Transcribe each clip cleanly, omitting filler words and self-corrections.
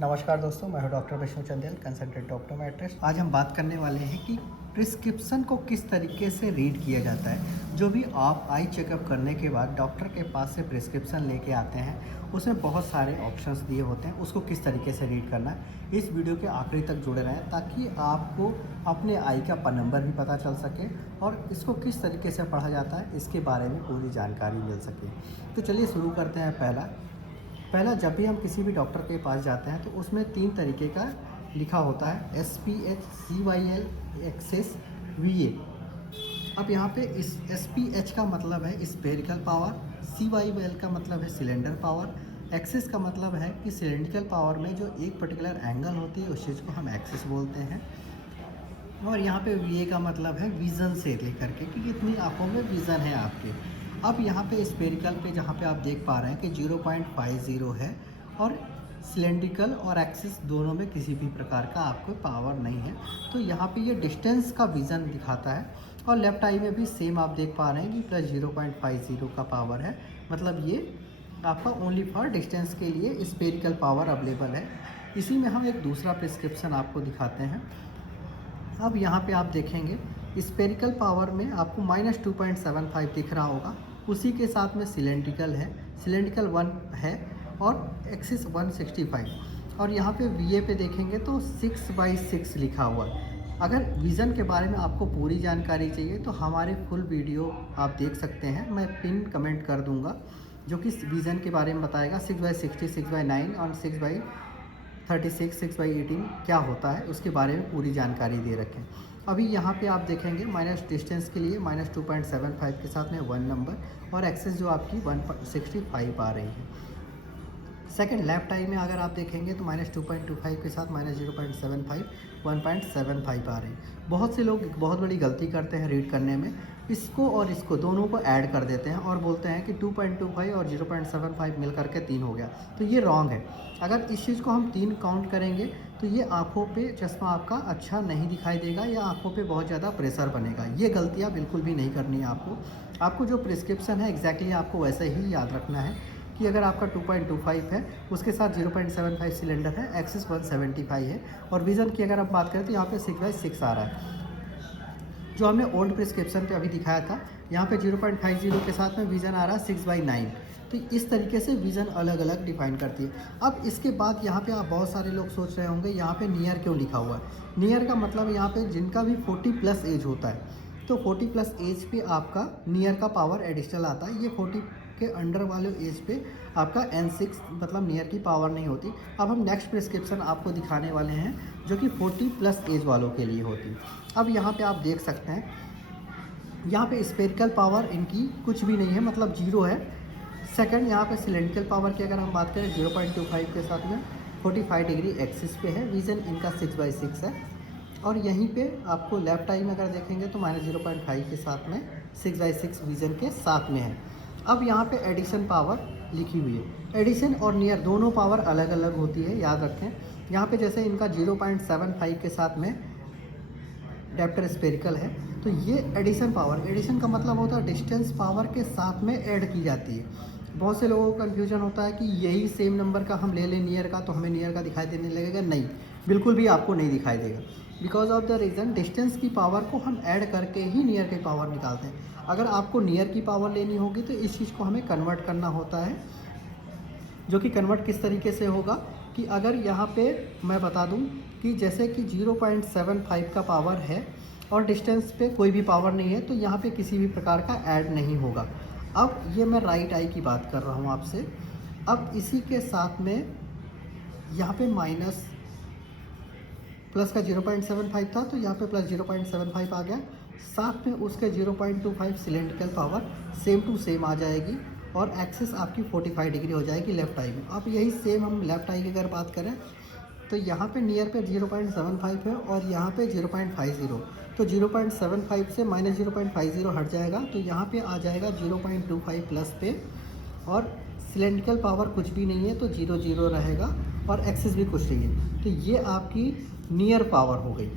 नमस्कार दोस्तों, मैं हूं doctor Vishnu Chandel, consultant optometrist. आज हम बात करने वाले हैं कि प्रिस्क्रिप्शन को किस तरीके से रीड किया जाता है। जो भी आप आई चेकअप करने के बाद डॉक्टर के पास से प्रिस्क्रिप्शन लेके आते हैं, उसमें बहुत सारे ऑप्शंस दिए होते हैं, उसको किस तरीके से रीड करना है। इस वीडियो के आखिरी तक जुड़े रहें ताकि आपको अपने आई का नंबर भी पता चल सके और इसको किस तरीके से पढ़ा जाता है इसके बारे में पूरी जानकारी मिल सके। तो चलिए शुरू करते हैं। पहला जब भी हम किसी भी डॉक्टर के पास जाते हैं तो उसमें 3 तरीके का लिखा होता है, SPH, CYL, एक्सेस, VA। अब यहाँ पे इस SPH का मतलब है स्फेरिकल पावर, CYL का मतलब है सिलेंडर पावर, एक्सेस का मतलब है कि सिलेंड्रिकल पावर में जो एक पर्टिकुलर एंगल होती है उस चीज़ को हम एक्सेस बोलते हैं। और यहाँ पे VA का मतलब है विज़न से लेकर के कि कितनी आँखों में विज़न है आपके। अब यहाँ पे स्फेरिकल पे जहाँ पे आप देख पा रहे हैं कि 0.50 है और सिलेंड्रिकल और एक्सिस दोनों में किसी भी प्रकार का आपको पावर नहीं है। तो यहाँ पे ये डिस्टेंस का विज़न दिखाता है। और लेफ्ट आई में भी सेम आप देख पा रहे हैं कि प्लस 0.50 का पावर है, मतलब ये आपका ओनली फॉर डिस्टेंस के लिए स्फेरिकल पावर अवेलेबल है। इसी में हम एक दूसरा प्रिस्क्रिप्शन आपको दिखाते हैं। अब यहाँ पे आप देखेंगे स्फेरिकल पावर में आपको -2.75 दिख रहा होगा, उसी के साथ में सिलेंड्रिकल है, सिलेंड्रिकल 1 है और एक्सिस 165। और यहाँ पे VA पे देखेंगे तो 6/6 लिखा हुआ है। अगर विज़न के बारे में आपको पूरी जानकारी चाहिए तो हमारे फुल वीडियो आप देख सकते हैं, मैं पिन कमेंट कर दूँगा, जो कि विज़न के बारे में बताएगा। 6/60, 6/9 और 6/36, 6/18 क्या होता है उसके बारे में पूरी जानकारी दे रखें। अभी यहाँ पे आप देखेंगे माइनस डिस्टेंस के लिए -2.75 के साथ में 1 नंबर और एक्सेस जो आपकी 165 आ रही है। सेकंड लेफ्ट आई में अगर आप देखेंगे तो -2.25 के साथ -0.75 1.75 आ रही है। बहुत से लोग बहुत बड़ी गलती करते हैं रीड करने में, इसको और इसको दोनों को ऐड कर देते हैं और बोलते हैं कि 2.25 और 0.75 मिल करके 3 हो गया। तो ये रॉन्ग है। अगर इस चीज़ को हम 3 काउंट करेंगे तो ये आँखों पे चश्मा आपका अच्छा नहीं दिखाई देगा या आँखों पे बहुत ज़्यादा प्रेशर बनेगा। ये गलतियाँ बिल्कुल भी नहीं करनी है आपको जो प्रिस्क्रिप्शन है एग्जैक्टली आपको वैसे ही याद रखना है कि अगर आपका 2.25 है उसके साथ 0.75 सिलेंडर है, एक्सिस 175 है और विज़न की अगर आप बात करें तो यहाँ पे 6/6 आ रहा है। जो हमने ओल्ड प्रिस्क्रिप्शन पे अभी दिखाया था, यहाँ पे 0.50 के साथ में विज़न आ रहा है 6/9। तो इस तरीके से विज़न अलग अलग डिफाइन करती है। अब इसके बाद यहाँ पे आप बहुत सारे लोग सोच रहे होंगे यहाँ पे नियर क्यों लिखा हुआ है। नियर का मतलब यहाँ पे जिनका भी 40+ एज होता है, तो 40+ एज पे आपका नियर का पावर एडिशनल आता है। ये 40 के अंडर वाले एज पे आपका N6 मतलब नियर की पावर नहीं होती। अब हम नेक्स्ट प्रिस्क्रिप्शन आपको दिखाने वाले हैं जो कि 40+ एज वालों के लिए होती है। अब यहाँ पे आप देख सकते हैं, यहाँ पे स्फेरिकल पावर इनकी कुछ भी नहीं है, मतलब 0 है। सेकंड यहाँ पे सिलेंड्रिकल पावर की अगर हम बात करें 0.25 के साथ में 45 डिग्री एक्सिस पे है, विज़न इनका 6/6 है। और यहीं पे आपको लेफ्ट आई में अगर देखेंगे तो -0.5 के साथ में 6/6 विज़न के साथ में है। अब यहाँ पे एडिशन पावर लिखी हुई है। एडिशन और नियर दोनों पावर अलग अलग होती है, याद रखें। यहाँ पे जैसे इनका 0.75 के साथ में डेप्टर स्फेरिकल है, तो ये एडिशन पावर, एडिशन का मतलब होता है डिस्टेंस पावर के साथ में ऐड की जाती है। बहुत से लोगों को कन्फ्यूजन होता है कि यही सेम नंबर का हम ले लें नियर का तो हमें नियर का दिखाई देने लगेगा। नहीं, बिल्कुल भी आपको नहीं दिखाई देगा, because of the reason distance की पावर को हम ऐड करके ही नियर की पावर निकालते हैं। अगर आपको नियर की पावर लेनी होगी तो इस चीज़ को हमें कन्वर्ट करना होता है, जो कि कन्वर्ट किस तरीके से होगा कि अगर यहाँ पे मैं बता दूँ कि जैसे कि 0.75 का पावर है और डिस्टेंस पे कोई भी पावर नहीं है, तो यहाँ पे किसी भी प्रकार का ऐड नहीं होगा। अब ये मैं राइट आई की बात कर रहा हूँ आपसे। अब इसी के साथ में यहाँ पे माइनस प्लस का 0.75 था तो यहाँ पे प्लस 0.75 आ गया, साथ में उसके 0.25 cylindrical power same to same आ जाएगी और एक्सिस आपकी 45 डिग्री हो जाएगी लेफ्ट आई में। अब यही सेम हम लेफ्ट आई की अगर बात करें तो यहाँ पे नियर पे 0.75 है और यहाँ पे 0.50, तो 0.75 से -0.50 हट जाएगा, तो यहाँ पे आ जाएगा 0.25 प्लस पे और सिलेंड्रिकल पावर कुछ भी नहीं है तो 0 रहेगा और एक्सिस भी कुछ नहीं है। तो ये आपकी नियर पावर हो गई।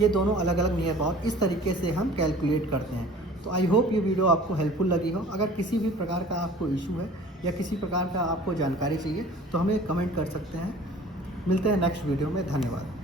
ये दोनों अलग अलग नियर पावर इस तरीके से हम कैलकुलेट करते हैं। तो आई होप ये वीडियो आपको हेल्पफुल लगी हो। अगर किसी भी प्रकार का आपको इशू है या किसी प्रकार का आपको जानकारी चाहिए तो हमें कमेंट कर सकते हैं। मिलते हैं नेक्स्ट वीडियो में। धन्यवाद।